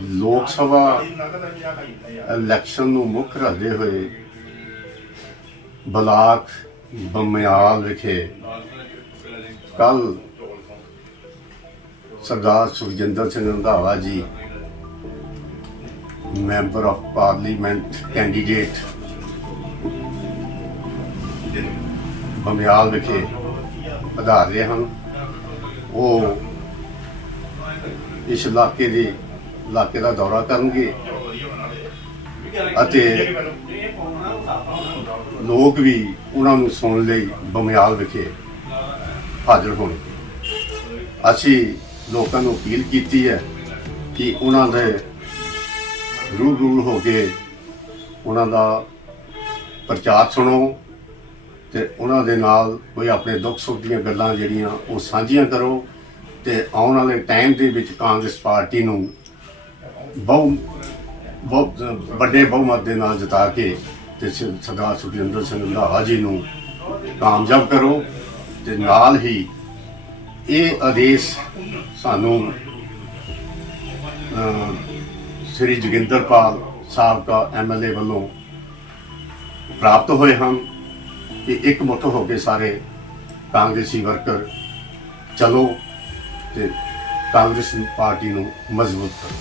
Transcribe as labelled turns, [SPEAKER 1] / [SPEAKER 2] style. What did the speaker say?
[SPEAKER 1] ਲੋਕ ਸਭਾ ਇਲੈਕਸ਼ਨ ਨੂੰ ਮੁੱਖ ਰੱਖਦੇ ਹੋਏ ਬਲਾਕ ਬਮਿਆਲ ਵਿਖੇ ਕੱਲ ਸਰਦਾਰ Sukhjinder Singh Randhawa ji, member of parliament candidate Bamial ਵਿਖੇ ਪਧਾਰ ਰਹੇ ਹਨ। ਉਹ ਇਸ ਇਲਾਕੇ ਦੀ ਇਲਾਕੇ ਦਾ ਦੌਰਾ ਕਰਨਗੇ। ਅਤੇ ਲੋਕ ਵੀ ਉਹਨਾਂ ਨੂੰ ਸੁਣਨ ਲਈ ਬਮਿਆਲ ਵਿਖੇ ਹਾਜ਼ਰ ਹੋਣਗੇ। ਅਸੀਂ ਲੋਕਾਂ ਨੂੰ ਅਪੀਲ ਕੀਤੀ ਹੈ ਕਿ ਉਹਨਾਂ ਦੇ ਰੂਹ ਰੂਹ ਹੋ ਕੇ ਉਹਨਾਂ ਦਾ ਪ੍ਰਚਾਰ ਸੁਣੋ ਤੇ ਉਹਨਾਂ ਦੇ ਨਾਲ ਕੋਈ ਆਪਣੇ ਦੁੱਖ ਸੁੱਖ ਦੀਆਂ ਗੱਲਾਂ ਜਿਹੜੀਆਂ ਉਹ ਸਾਂਝੀਆਂ ਕਰੋ ਤੇ ਆਉਣ ਵਾਲੇ ਟਾਈਮ ਦੇ ਵਿੱਚ ਕਾਂਗਰਸ ਪਾਰਟੀ ਨੂੰ ਬਹੁ ਬਹੁਤ ਵੱਡੇ ਬਹੁਮਤ ਦੇ ਨਾਲ ਜਿਤਾ ਕੇ ਤੇ ਸ- ਸਰਦਾਰ ਸੁਖਜਿੰਦਰ ਸਿੰਘ ਰੰਧਾਵਾ ਜੀ ਨੂੰ ਕਾਮਯਾਬ ਕਰੋ ਤੇ ਨਾਲ ਹੀ ਇਹ ਆਦੇਸ਼ ਸਾਨੂੰ ਅਹ, ਸ੍ਰੀ ਜੋਗਿੰਦਰਪਾਲ ਸਾਬਕਾ ਐਮਐਲਏ ਵੱਲੋਂ ਪ੍ਰਾਪਤ ਹੋਏ ਹਨ ਕਿ ਇੱਕ ਮੁੱਠ ਹੋ ਕੇ ਸਾਰੇ ਕਾਂਗਰਸੀ ਵਰਕਰ ਚਲੋ ਤੇ ਕਾਂਗਰਸ ਪਾਰਟੀ ਨੂੰ ਮਜ਼ਬੂਤ ਕਰੋ।